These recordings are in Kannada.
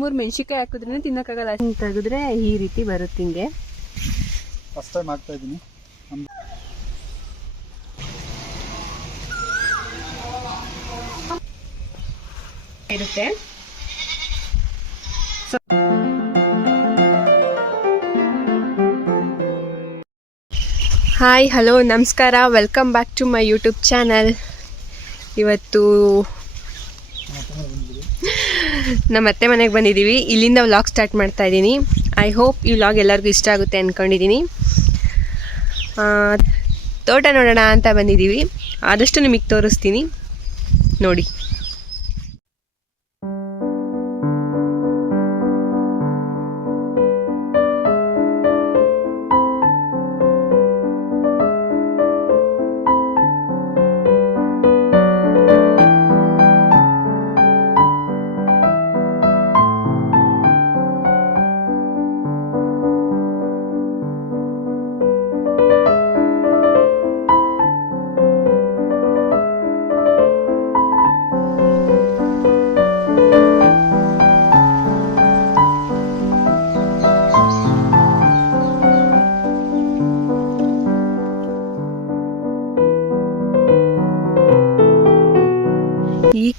ಮೂರು ಮೆಣಸಿಕಾಯಿ ಹಾಕಿದ್ರೆ ತಿನ್ನಕ್ಕಾಗಲ್ಲ. ತೆಗೆದ್ರೆ ಈ ರೀತಿ ಬರುತ್ತೆ ಹಿಂಗೆ. ಫಸ್ಟ್ ಟೈಮ್ ಆಗ್ತಾ ಇದ್ದೀನಿ. ಇರುತ್ತೆ. ಹಾಯ್ ಹಲೋ ನಮಸ್ಕಾರ. Welcome back to my YouTube channel ಇವತ್ತು ನಮ್ಮ ಅತ್ತೆ ಮನೆಗೆ ಬಂದಿದ್ದೀವಿ. ಇಲ್ಲಿಂದ ವ್ಲಾಗ್ ಸ್ಟಾರ್ಟ್ ಮಾಡ್ತಾ ಇದ್ದೀನಿ. ಐ ಹೋಪ್ ಈ ವ್ಲಾಗ್ ಎಲ್ಲರಿಗೂ ಇಷ್ಟ ಆಗುತ್ತೆ ಅಂದ್ಕೊಂಡಿದ್ದೀನಿ ತೋಟ ನೋಡೋಣ ಅಂತ ಬಂದಿದ್ದೀವಿ. ಆದಷ್ಟು ನಿಮಗೆ ತೋರಿಸ್ತೀನಿ. ನೋಡಿ.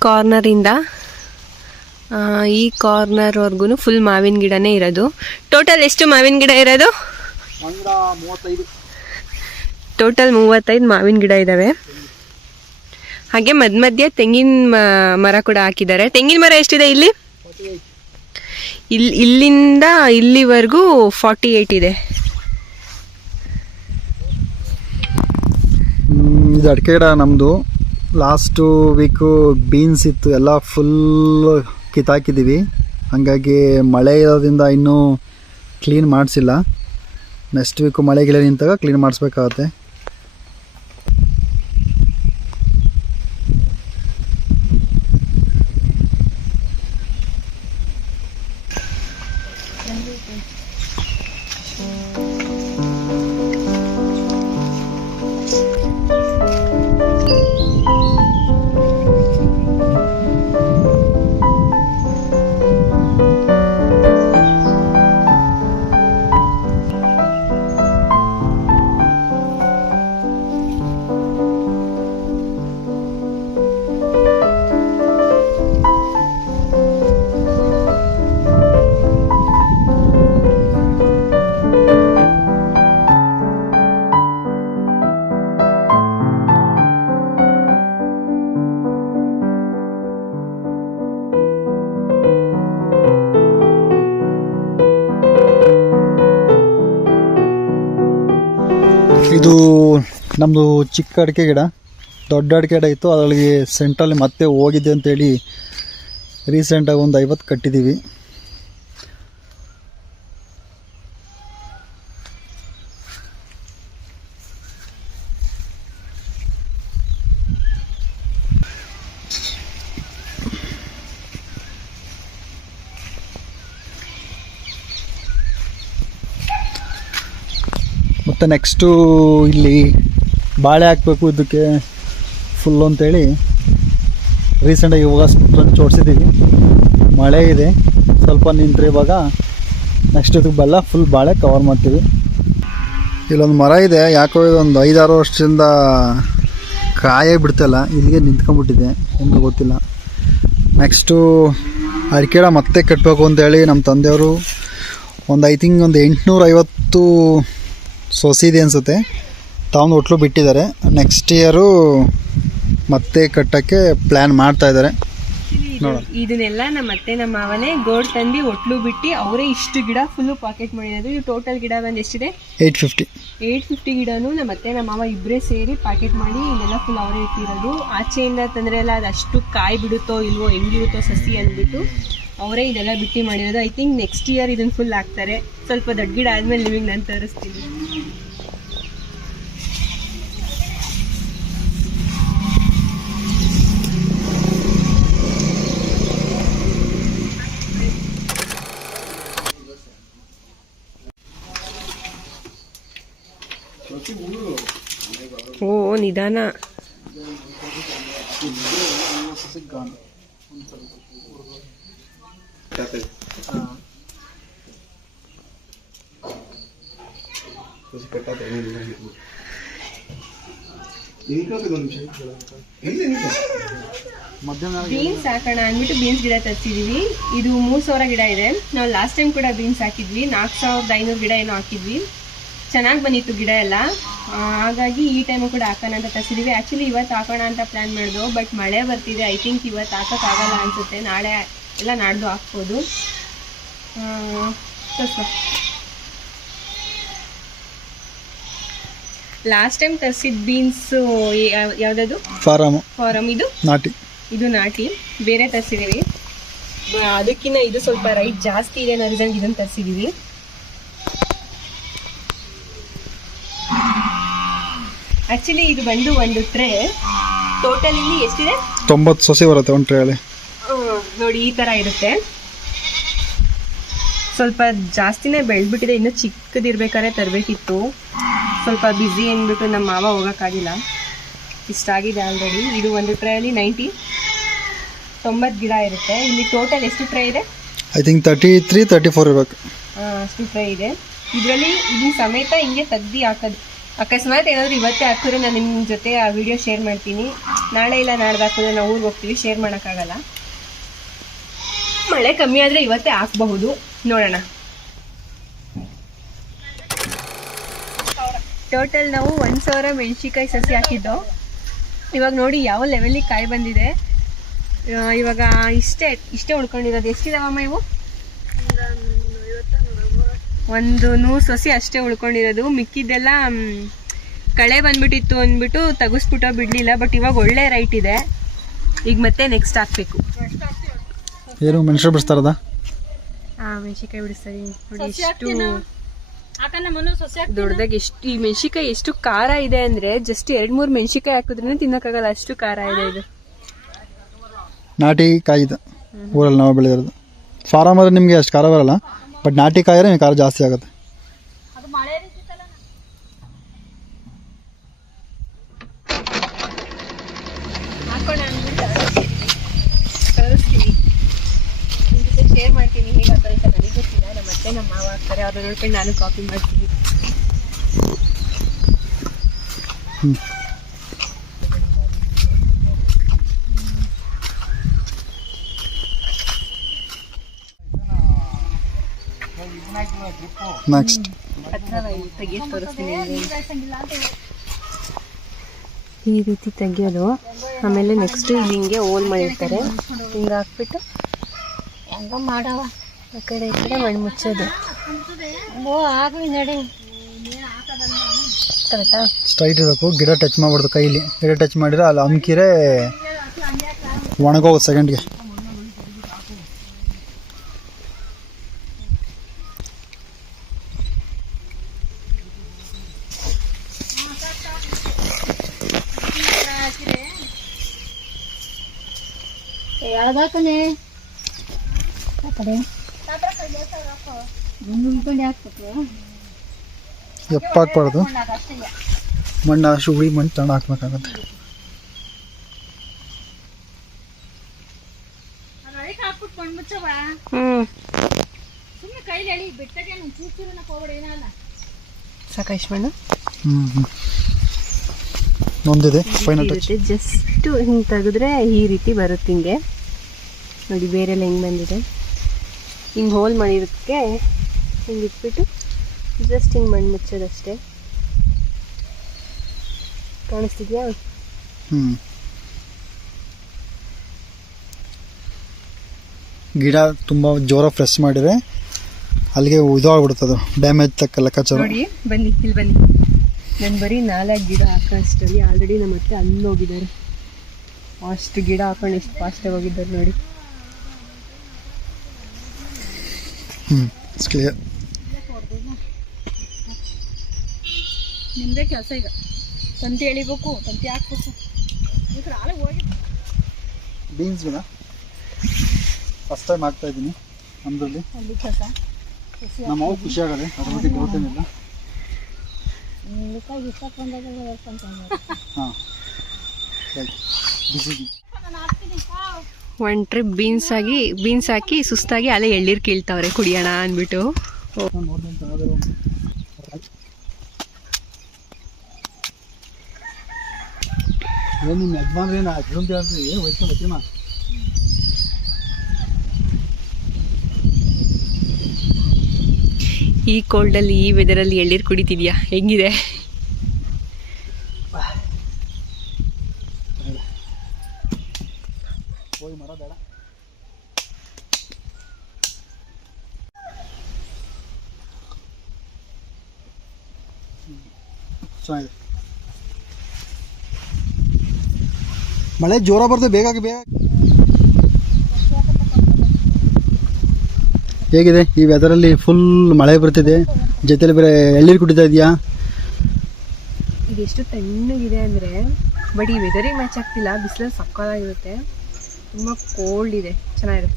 ಕಾರ್ನರಿಂದ ಈ ಕಾರ್ನರ್ವರೆಗೂ ಫುಲ್ ಮಾವಿನ ಗಿಡನೇ ಇರೋದು. ಟೋಟಲ್ ಎಷ್ಟು ಮಾವಿನ ಗಿಡ ಇರೋದು? ಟೋಟಲ್ ಮೂವತ್ತೈದು ಮಾವಿನ ಗಿಡ ಇದ್ದಾವೆ ಹಾಗೆ ಮಧ್ಯ ಮಧ್ಯೆ ತೆಂಗಿನ ಮರ ಕೂಡ ಹಾಕಿದ್ದಾರೆ. ತೆಂಗಿನ ಮರ ಎಷ್ಟಿದೆ ಇಲ್ಲಿ? ಇಲ್ಲಿ ಇಲ್ಲಿಂದ ಇಲ್ಲಿವರೆಗೂ ಫಾರ್ಟಿ ಏಯ್ಟ್ ಇದು ಅಡಿಕೆ ಗಿಡ ನಮ್ಮದು ಲಾಸ್ಟು ವೀಕು ಬೀನ್ಸ್ ಇತ್ತು, ಎಲ್ಲ ಫುಲ್ ಕಿತ್ತಾಕಿದ್ದೀವಿ. ಹಾಗಾಗಿ ಮಳೆ ಇರೋದ್ರಿಂದ ಇನ್ನೂ ಕ್ಲೀನ್ ಮಾಡಿಸಿಲ್ಲ. ನೆಕ್ಸ್ಟ್ ವೀಕು ಮಳೆ ಗಿಳೆ ನಿಂತಾಗ ಕ್ಲೀನ್ ಮಾಡಿಸ್ಬೇಕಾಗತ್ತೆ. ಇದು ನಮ್ಮದು ಚಿಕ್ಕ ಅಡಿಕೆ ಗಿಡ, ದೊಡ್ಡ ಅಡಿಕೆ ಗಿಡ ಇತ್ತು. ಅದರೊಳಗೆ ಸೆಂಟ್ರಲ್ಲಿ ಮತ್ತೆ ಹೋಗಿದೆ ಅಂತೇಳಿ ರೀಸೆಂಟಾಗಿ ಒಂದು ಐವತ್ತು ಕಟ್ಟಿದ್ದೀವಿ. ಮತ್ತು ನೆಕ್ಸ್ಟು ಇಲ್ಲಿ ಬಾಳೆ ಹಾಕಬೇಕು ಇದಕ್ಕೆ ಫುಲ್ ಅಂತೇಳಿ. ರೀಸೆಂಟಾಗಿ ಇವಾಗ ಸ್ಟ್ರಂಚ್ ಓಡಿಸಿದ್ದೀವಿ ಮಳೆ ಇದೆ. ಸ್ವಲ್ಪ ನಿಂತರೆ ಇವಾಗ ನೆಕ್ಸ್ಟ್ ಇದಕ್ಕೆ ಬೆಲ್ಲ ಫುಲ್ ಬಾಳೆ ಕವರ್ ಮಾಡ್ತೀವಿ. ಇಲ್ಲೊಂದು ಮರ ಇದೆ. ಯಾಕೋ ಇದೊಂದು ಐದಾರು ವರ್ಷದಿಂದ ಕಾಯೇ ಬಿಡ್ತಲ್ಲ ಇಲ್ಲಿಗೆ ನಿಂತ್ಕೊಂಡ್ಬಿಟ್ಟಿದೆ. ಎಂದು ಗೊತ್ತಿಲ್ಲ. ನೆಕ್ಸ್ಟು ಅಡಿಕೆಡ ಮತ್ತೆ ಕಟ್ಟಬೇಕು ಅಂತೇಳಿ ನಮ್ಮ ತಂದೆಯವರು. ಒಂದು ಐ ಥಿಂಕ್ ಒಂದು ಎಂಟುನೂರ ಐವತ್ತು ಸೊಸಿದೆ ಅನಿಸುತ್ತೆ. ತಾವೊಂದು ಒಟ್ಲು ಬಿಟ್ಟಿದ್ದಾರೆ. ನೆಕ್ಸ್ಟ್ ಇಯರು ಮತ್ತೆ ಕಟ್ಟೋಕ್ಕೆ ಪ್ಲ್ಯಾನ್ ಮಾಡ್ತಾ ಇದ್ದಾರೆ. ಇದನ್ನೆಲ್ಲ ನಮ್ಮ ಅತ್ತೆ ನಮ್ಮ ಮಾವನೇ ಗೋಡ್ ತಂದು ಒಟ್ಲು ಬಿಟ್ಟು ಅವರೇ ಇಷ್ಟು ಗಿಡ ಫುಲ್ ಪಾಕೆಟ್ ಮಾಡಿರೋದು. ಇದು ಟೋಟಲ್ ಗಿಡ ಬಂದು ಎಷ್ಟಿದೆ? ಏಯ್ಟ್ ಫಿಫ್ಟಿ ಏಯ್ಟ್ ಫಿಫ್ಟಿ ಗಿಡನು ನಮ್ಮ ಅತ್ತೆ ನಮ್ಮ ಮಾವ ಇಬ್ಬರೇ ಸೇರಿ ಪ್ಯಾಕೆಟ್ ಮಾಡಿ ಇದೆಲ್ಲ ಫುಲ್ ಅವರೇ ಇಟ್ಟಿರೋದು. ಆಚೆಯಿಂದ ತಂದರೆ ಎಲ್ಲ ಅದಷ್ಟು ಕಾಯಿ ಬಿಡುತ್ತೋ ಇಲ್ವೋ ಹೆಂಗಿರುತ್ತೋ ಸಸಿ ಅಂದ್ಬಿಟ್ಟು ಅವರೇ ಇದೆಲ್ಲ ಬಿಟ್ಟು ಮಾಡಿರೋದು. ಐ ಥಿಂಕ್ ನೆಕ್ಸ್ಟ್ ಇಯರ್ ಇದನ್ನು ಫುಲ್ ಹಾಕ್ತಾರೆ. ಸ್ವಲ್ಪ ದೊಡ್ಡ ಗಿಡ ಆದಮೇಲೆ ನಿಮಗೆ ನಾನು ತೋರಿಸ್ತೀನಿ. ಓ, ನಿಧಾನ. ಬೀನ್ಸ್ ಹಾಕೋಣ ಅಂದ್ಬಿಟ್ಟು ಬೀನ್ಸ್ ಗಿಡ ತರ್ಸಿದೀವಿ. ಇದು ಮೂರ್ ಸಾವಿರ ಗಿಡ ಇದೆ. ನಾವು ಲಾಸ್ಟ್ ಟೈಮ್ ಕೂಡ ಬೀನ್ಸ್ ಹಾಕಿದ್ವಿ. ನಾಲ್ಕು ಸಾವಿರದ ಐನೂರು ಗಿಡ ಏನೋ ಹಾಕಿದ್ವಿ. ಚೆನ್ನಾಗಿ ಬಂದಿತ್ತು ಗಿಡ ಎಲ್ಲ. ಆ, ಹಾಗಾಗಿ ಈ ಟೈಮು ಕೂಡ ಹಾಕೋಣ ಅಂತ ತರಿಸಿದೀವಿ. ಆ್ಯಕ್ಚುಲಿ ಇವತ್ತು ಹಾಕೋಣ ಅಂತ ಪ್ಲ್ಯಾನ್ ಮಾಡಿದ್ವು ಬಟ್ ಮಳೆ ಬರ್ತಿದೆ. ಐ ಥಿಂಕ್ ಇವತ್ತು ಹಾಕೋಕ್ಕಾಗಲ್ಲ ಅನಿಸುತ್ತೆ. ನಾಳೆ ಎಲ್ಲ ನಾಡ್ದು ಹಾಕ್ಬೋದು. ಲಾಸ್ಟ್ ಟೈಮ್ ತರಿಸಿದ ಬೀನ್ಸು ಯಾವುದದು? ಫಾರಮ್. ಫಾರಮ್ ಇದು? ನಾಟಿ. ಇದು ನಾಟಿ. ಬೇರೆ ತರಿಸಿದೀವಿ. ಅದಕ್ಕಿಂತ ಇದು ಸ್ವಲ್ಪ ರೈಟ್ ಜಾಸ್ತಿ ಇದೆ ಅನ್ನೋ ರೀಸನ್ ಇದನ್ನು ತರಿಸಿದೀವಿ. ಆಕ್ಚುಲಿ ಇದು ಬಂದು ಒಂದು ಟ್ರೇ ಟೋಟಲ್ ಇಲ್ಲಿ ಎಷ್ಟಿದೆ? ತೊಂಬತ್ತು ಸೊಸೆ ಬರುತ್ತೆ ಒಂದು ಟ್ರೇಯಲ್ಲಿ ನೋಡಿ ಈ ತರ ಇರುತ್ತೆ. ಸ್ವಲ್ಪ ಜಾಸ್ತಿನೇ ಬೆಳೆದ್ಬಿಟ್ಟಿದೆ ಇನ್ನು ಚಿಕ್ಕದಿರ್ಬೇಕಾದ್ರೆ ತರಬೇಕಿತ್ತು. ಸ್ವಲ್ಪ ಬ್ಯುಸಿ ಅಂದ್ಬಿಟ್ಟು ನಮ್ಮ ಮಾವ ಹೋಗೋಕ್ಕಾಗಿಲ್ಲ. ಇಷ್ಟಾಗಿದೆ ಆಲ್ರೆಡಿ ಇದು ಒಂದು ಟ್ರೇಯಲ್ಲಿ ನೈಂಟಿ ತೊಂಬತ್ತು ಗಿಡ ಇರುತ್ತೆ. ಇಲ್ಲಿ ಟೋಟಲ್ ಎಷ್ಟು ಟ್ರೇ ಇದೆ? I think thirty three thirty four ಇರಬೇಕು ಅಷ್ಟು ಟ್ರೈ ಇದೆ. ಇದರಲ್ಲಿ ಇದನ್ನ ಸಮೇತ ಹಿಂಗೆ ತೆಗ್ದು ಹಾಕೋದು ಅಕಸ್ಮಾತ್ ಏನಾದರೂ ಇವತ್ತೇ ಹಾಕಿದ್ರೆ ನಾನು ನಿಮ್ಮ ಜೊತೆ ಆ ವಿಡಿಯೋ ಶೇರ್ ಮಾಡ್ತೀನಿ. ನಾಳೆ ಇಲ್ಲ ನಾಡ್ದು ಹಾಕಿದ್ರೆ ನಾವು ಊರಿಗೆ ಹೋಗ್ತೀವಿ ಶೇರ್ ಮಾಡೋಕ್ಕಾಗಲ್ಲ. ಮಳೆ ಕಮ್ಮಿ ಆದರೆ ಇವತ್ತೇ ಹಾಕ್ಬಹುದು. ನೋಡೋಣ. ಟೋಟಲ್ ನಾವು ಒಂದು ಸಾವಿರ ಮೆಣಸಿಕಾಯಿ ಸಸಿ ಹಾಕಿದ್ದು. ಇವಾಗ ನೋಡಿ ಯಾವ ಲೆವೆಲಿಗೆ ಕಾಯಿ ಬಂದಿದೆ. ಇವಾಗ ಇಷ್ಟೇ ಇಷ್ಟೇ ಉಳ್ಕೊಂಡಿರೋದು. ಎಷ್ಟಿದಾವಮ್ಮ ಇವು? ಒಂದು ನೂರು ಸಸಿ ಅಷ್ಟೇ ಉಳ್ಕೊಂಡಿರೋದು. ಮಿಕ್ಕಿದ್ದೆಲ್ಲ ಕಳೆ ಬಂದ್ಬಿಟ್ಟಿತ್ತು ಅಂದ್ಬಿಟ್ಟು ತೆಗಿಸ್ಬಿಟ್ಟು ಬಿಡ್ಲಿಲ್ಲ ಬಟ್ ಇವಾಗ ಒಳ್ಳೆ ರೈಟ್ ಇದೆ. ಈಗ ಮತ್ತೆ ನೆಕ್ಸ್ಟ್ ಹಾಕ್ಬೇಕು. ಏನು ಮೆಣಸು ಬಿಡಿಸ್ತಾರದ? ಹಾಂ ಮೆಣಸಿಕಾಯಿ ಬಿಡಿಸ್ತಾರೆ. ನೋಡಿ ಎಷ್ಟು ದೊಡ್ಡದಾಗಿ ಎಷ್ಟು ಈ ಮೆಣಸಿಕಾಯಿ ಎಷ್ಟು ಖಾರ ಇದೆ ಅಂದ್ರೆ ಜಸ್ಟ್ ಎರಡ್ ಮೂರ್ ಮೆಣಸಿಕಾಯಿ ಹಾಕಿದ್ರೆ ತಿನ್ನಕ್ಕಾಗಲ್ಲ ಅಷ್ಟು ಖಾರ ಇದೆ ಇದು. ನಾಟಿ ಕಾಯಿ ಇದು ಊರಲ್ಲಿ ನಾವು ಬೆಳೆದಿರೋದು. ಫಾರಮ್ ಆದ್ರೆ ನಿಮಗೆ ಅಷ್ಟು ಖಾರ ಬರಲ್ಲ ಬಟ್ ನಾಟಿ ಕಾಯಿ ಖಾರ ಜಾಸ್ತಿ ಆಗುತ್ತೆ ಹಾಕೋಣ ಅಂದ್ಬಿಟ್ಟು ಕಳಿಸ್ತೀನಿ ನಿಮ್ ಜೊತೆ ಶೇರ್ ಮಾಡ್ತೀನಿ ಹೇಗೆ ಅಂತ ನನಗೆ ಗೊತ್ತಿಲ್ಲ ನಮ್ಮ ಅತ್ತೆ ನಮ್ಮ ಮಾವ ಆಗ್ತಾರೆ ಅವ್ರು ನೋಡ್ಕೊಂಡು ನಾನು ಕಾಪಿ ಮಾಡ್ತೀನಿ. ಹ್ಮ್. ನೆಕ್ಸ್ಟ್ ಈ ರೀತಿ ತೆಗಿಯೋದು ಆಮೇಲೆ ನೆಕ್ಸ್ಟ್ ಹಿಂಗೆ ಹೋಲ್ ಮಾಡಿರ್ತಾರೆ. ಹಿಂಗೆ ಹಾಕ್ಬಿಟ್ಟು ಹೆಂಗ ಮಾಡವ. ಆ ಕಡೆ ಈ ಕಡೆ ಮಣ್ಣು ಮುಚ್ಚೋದು. ಓ, ಆಗ್ಲಿ ನಡಿ. ಕರೆಕ್ಟಾ ಸ್ಟ್ರೈಟ್ ಇರಬೇಕು ಗಿಡ ಟಚ್ ಮಾಡ್ಬಾರ್ದು ಕೈಲಿ. ಗಿಡ ಟಚ್ ಮಾಡಿದ್ರೆ ಅಲ್ಲಿ ಅಮ್ಕಿರೆ ಒಣಗೋಗುತ್ತೆ ಸೆಕೆಂಡ್ಗೆ ಯಾವ್ದಾಕನೆ ಆ ಕಡೆ ಮುಂದ್ಕೊಂಡು ಹಾಕ್ಬೇಕು ಎಪ್ಪ ಹಾಕ್ಬಾರ್ದು ಮಣ್ಣು ಅಷ್ಟು ಹುಳಿ ಮಣ್ಣು ತಣ್ಣ ಹಾಕ್ಬೇಕಾಗತ್ತೆ ಹಾಕ್ಬಿಟ್ಟು ಕೊಂಡು ಮುಚ್ಚವ ಹ್ಞೂ ಸುಮ್ಮನೆ ಕೈಲಿ ಎಳಿ ಬಿಟ್ಟಗೆ ಮಣ್ಣು ಇಷ್ಟು ಮಣ್ಣು? ಒಂದಿದೆ ಫೈನಲ್ ಟಚ್ ಇರುತ್ತೆ. ಜಸ್ಟ್ ಹಿಂಗೆ ತೆಗೆದ್ರೆ ಈ ರೀತಿ ಬರುತ್ತೆ ಹಿಂಗೆ. ನೋಡಿ ಬೇರೆಲ್ಲ ಹೆಂಗೆ ಬಂದಿದೆ. ಹಿಂಗೆ ಹೋಲ್ ಮಾಡಿರೋದಕ್ಕೆ ಹಿಂಗೆ ಇಟ್ಬಿಟ್ಟು ಜಸ್ಟ್ ಹಿಂಗೆ ಮಣ್ಣು ಮುಚ್ಚೋದಷ್ಟೇ. ಕಾಣಿಸ್ತಿದ್ಯಾ? ಹ್ಞೂ ಗಿಡ ತುಂಬ ಜೋರ ಫ್ರೆಶ್ ಮಾಡಿದರೆ ಅಲ್ಲಿಗೆ ಇದಾಗ್ಬಿಡ್ತದೆ ಡ್ಯಾಮೇಜ್ ತಕ್ಕ ಲೆಕ್ಕಾಚಾರ. ನೋಡಿ ಬನ್ನಿ ಇಲ್ಲಿ ಬನ್ನಿ. ನಾನು ಬರೀ ನಾಲ್ಕು ಗಿಡ ಹಾಕೋಷ್ಟರಲ್ಲಿ ಆಲ್ರೆಡಿ ನಮ್ಮ ಮತ್ತೆ ಅಲ್ಲಿ ಹೋಗಿದ್ದಾರೆ ಅಷ್ಟು ಗಿಡ ಹಾಕೊಂಡು ಎಷ್ಟು ಫಾಸ್ಟಾಗಿ ಹೋಗಿದ್ದಾರೆ ನೋಡಿ. ಹ್ಞೂ ಕ್ಲಿಯರ್ ನಿಮ್ದೇ ಕೆಲಸ ಈಗ. ತಂತಿ ಎಳಿಬೇಕು ತಂತಿ ಹಾಕ್ಬೇಕು. ಈ ಕಡೆ ಆಳೆ ಹೋಗಿ. ಬೀನ್ಸ್ ಗಿಡ ಫಸ್ಟ್ ಟೈಮ್ ಹಾಕ್ತಾ ಇದ್ದೀನಿ ನಮ್ಮದ್ರಲ್ಲಿ ಅಲ್ಲಿ ಕೆಲಸ. ನಮ್ಮ ಅವ್ರು ಖುಷಿ ಆಗದೆ ಅದ್ರ ಬಗ್ಗೆ ಗೊತ್ತೇನಿಲ್ಲ ಬಂದಾಗ ಹಾಂ. ಬಿಸಿ ಒನ್ ಟ್ರಿಪ್ ಬೀನ್ಸ್ ಆಗಿ ಬೀನ್ಸ್ ಹಾಕಿ ಸುಸ್ತಾಗಿ ಅಲ್ಲೇ ಎಳ್ಳೀರು ಕೀಳ್ತಾವ್ರೆ ಕುಡಿಯೋಣ ಅಂದ್ಬಿಟ್ಟು. ಏನು ನಿಮ್ಮ ಯಜಮಾನ್ರಿ ಈ ಕೋಲ್ಡಲ್ಲಿ ಈ ವೆದರಲ್ಲಿ ಎಳ್ಳೀರು ಕುಡಿತಿದ್ಯಾ? ಹೆಂಗಿದೆ? ಚೆನ್ನಾಗಿದೆ. ಮಳೆ ಜೋರ ಬರ್ದು ಬೇಗ ಬೇಗ ಹೇಗಿದೆ? ಈ ವೆದರಲ್ಲಿ ಫುಲ್ ಮಳೆ ಬರ್ತಿದೆ. ಜೊತೆಲಿ ಬೇರೆ ಎಳ್ಳೀರು ಕುಡಿತಾ ಇದೆಯಾ ಇದೆಷ್ಟು ತಣ್ಣಗಿದೆ ಅಂದರೆ ಬಟ್ ಈ ವೆದರಿಗೆ ಮ್ಯಾಚ್ ಆಗ್ತಿಲ್ಲ. ಬಿಸಿಲಲ್ಲಿ ಸಕ್ಕತ್ತಾಗಿರುತ್ತೆ. ತುಂಬ ಕೋಲ್ಡ್ ಇದೆ. ಚೆನ್ನಾಗಿದೆ.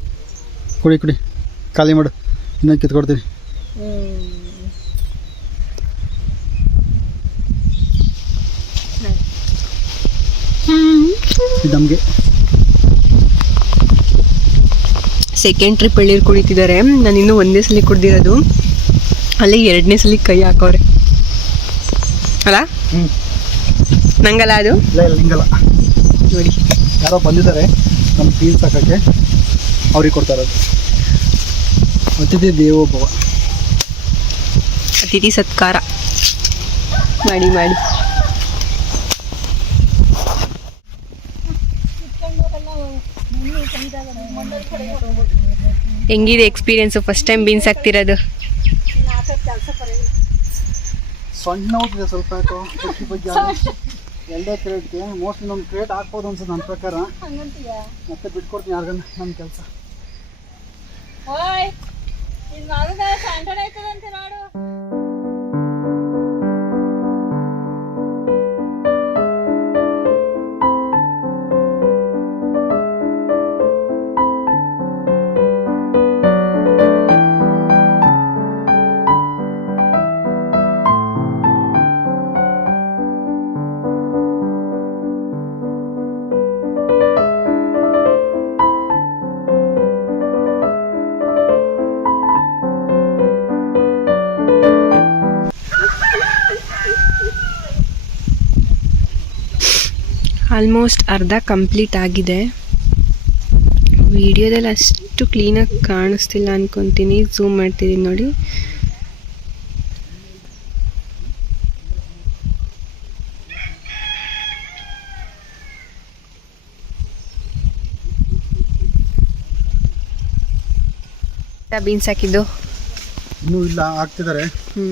ಕುಡಿ ಕುಡಿ. ಖಾಲಿ ಮಾಡು. ಇನ್ನೊಂದು ಕಿತ್ಕೊಡ್ತೀನಿ ಇದು ನಮಗೆ. ಸೆಕೆಂಡ್ ಟ್ರಿಪ್ ಎಳ್ಳೀರು ಕುಡಿತಿದ್ದಾರೆ. ನಾನು ಇನ್ನೂ ಒಂದೇ ಸಲ ಕುಡ್ದಿರೋದು. ಅಲ್ಲಿ ಎರಡನೇ ಸಲ ಕೈ ಹಾಕೋರೆ. ಅಲ್ಲ? ನಂಗಲ್ಲ ಅದು? ಹಿಂಗಲ್ಲ ನೋಡಿ. ಯಾರೋ ಬಂದಿದ್ದಾರೆ. ನಮ್ಮ ಫೀಲ್ ಹಾಕೋಕ್ಕೆ ಅವ್ರಿಗೆ ಕೊಡ್ತಾ ಇರೋದು ಅತಿಥಿ ದೇವೋಭವ. ಅತಿಥಿ ಸತ್ಕಾರ. ಮಾಡಿ ಮಾಡಿ. ಹೆಂಗಿದೆ ಎಕ್ಸ್ಪೀರಿಯನ್ಸ್ ಫಸ್ಟ್ ಟೈಮ್ ಬೀನ್ಸ್ ಹಾಕ್ತಿರೋದು. ಸಣ್ಣ ಹೋಗ್ತಿದೆ ಸ್ವಲ್ಪ ಎರಡೇ ಕ್ರೇಟ್ಗೆ ಮೋಸ್ಟ್ಲಿ ನಮ್ಮ ಕ್ರೇಟ್ ಹಾಕ್ಬೋದು ಅನ್ಸುತ್ತೆ ನನ್ನ ಪ್ರಕಾರ. ಮತ್ತೆ ಬಿಟ್ಕೊಡ್ತೀನಿ ಯಾರಿಗನ್ನ ನನ್ನ ಕೆಲಸ. ಆಲ್ಮೋಸ್ಟ್ ಅರ್ಧ ಕಂಪ್ಲೀಟ್ ಆಗಿದೆ. ವಿಡಿಯೋದಲ್ಲಿ ಅಷ್ಟು ಕ್ಲೀನಾಗಿ ಕಾಣಿಸ್ತಿಲ್ಲ ಅನ್ಕೊತೀನಿ. ಝೂಮ್ ಮಾಡ್ತಿದ್ದೀನಿ ನೋಡಿ. ಬೀನ್ಸ್ ಹಾಕಿದ್ದು. ಇನ್ನೂ ಇಲ್ಲ ಆಗ್ತಿದ್ದಾರೆ ಹ್ಞೂ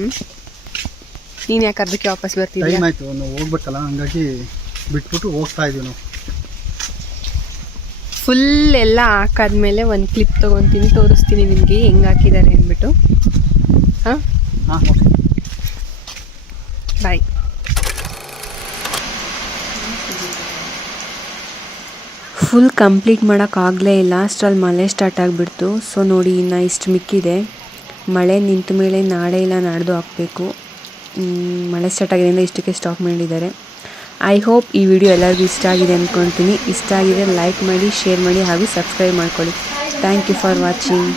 ನೀನು ಯಾಕೆ ಅರ್ಧಕ್ಕೆ ವಾಪಸ್ ಬರ್ತೀನಿ ಆಯಿತು ಹೋಗ್ಬೇಕಲ್ಲ ಹಂಗಾಗಿ ಬಿಟ್ಬಿಟ್ಟು ಹೋಗ್ತಾ ಇದೀವಿ ನಾವು. ಫುಲ್ ಎಲ್ಲ ಹಾಕಾದ್ಮೇಲೆ ಒಂದು ಕ್ಲಿಪ್ ತೊಗೊತೀನಿ ತೋರಿಸ್ತೀನಿ ನಿಮಗೆ ಹೆಂಗೆ ಹಾಕಿದ್ದಾರೆ ಅಂದ್ಬಿಟ್ಟು. ಹಾಂ? ಹಾಂ ಓಕೆ ಬಾಯ್ ಫುಲ್ ಕಂಪ್ಲೀಟ್ ಮಾಡೋಕ್ಕಾಗಲೇ ಇಲ್ಲ ಅಷ್ಟರಲ್ಲಿ ಮಳೆ ಸ್ಟಾರ್ಟ್ ಆಗಿಬಿಡ್ತು. ಸೊ ನೋಡಿ ಇನ್ನು ಇಷ್ಟು ಮಿಕ್ಕಿದೆ. ಮಳೆ ನಿಂತ ಮೇಲೆ ನಾಳೆ ಇಲ್ಲ ನಾಡ್ದು ಹಾಕಬೇಕು. ಮಳೆ ಸ್ಟಾರ್ಟ್ ಆಗಿದ್ದರಿಂದ ಇಷ್ಟಕ್ಕೆ ಸ್ಟಾಪ್ ಮಾಡಿದ್ದಾರೆ. ಐ ಹೋಪ್ ಈ ವಿಡಿಯೋ ಎಲ್ಲರಿಗೂ ಇಷ್ಟ ಆಗಿದೆ ಅಂದ್ಕೊಳ್ತೀನಿ ಇಷ್ಟ ಆಗಿದೆ ಲೈಕ್ ಮಾಡಿ ಶೇರ್ ಮಾಡಿ ಹಾಗೂ ಸಬ್ಸ್ಕ್ರೈಬ್ ಮಾಡ್ಕೊಳ್ಳಿ. Thank you for watching